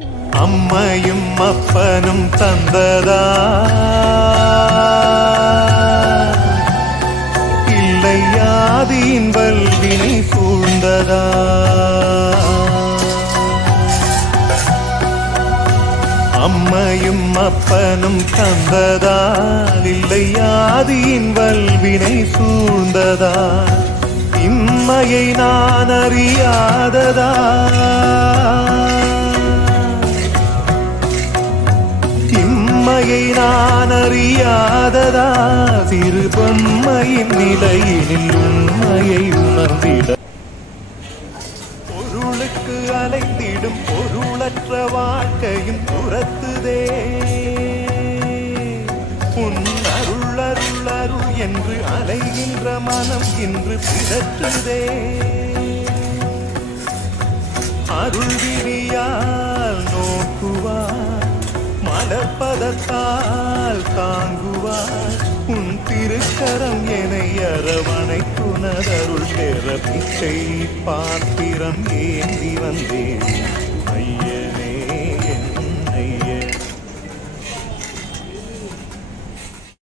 அம்மையும் அப்பனும் தந்ததா? இல்லை யாதியின் வல்வினை சூழ்ந்ததா? அம்மையும் அப்பனும் தந்ததால் இல்லை யாதியின் வல்வினை சூழ்ந்ததா? இம்மையை நான் அறியாததா? இம்மையை நான் அறியாததா? சிறு பொம்மையின் நிலையினில் உண்மையை உணர்ந்திட. பொருளுக்கு அலைந்திடும் பொருளற்ற வாழ்க்கையும் துரத்துதே. உன் அருள் அருள் அருள் என்று அலைகின்ற மனம் இன்று பிதற்றுதே அருள் விரியால் நோக்கு மலர்பதத்தால் தாங்குவார். உன் திருக்கரம் என அரவணை புனரருள் பெற பிச்சை பாத்திரம் ஏந்தி வந்தேன்.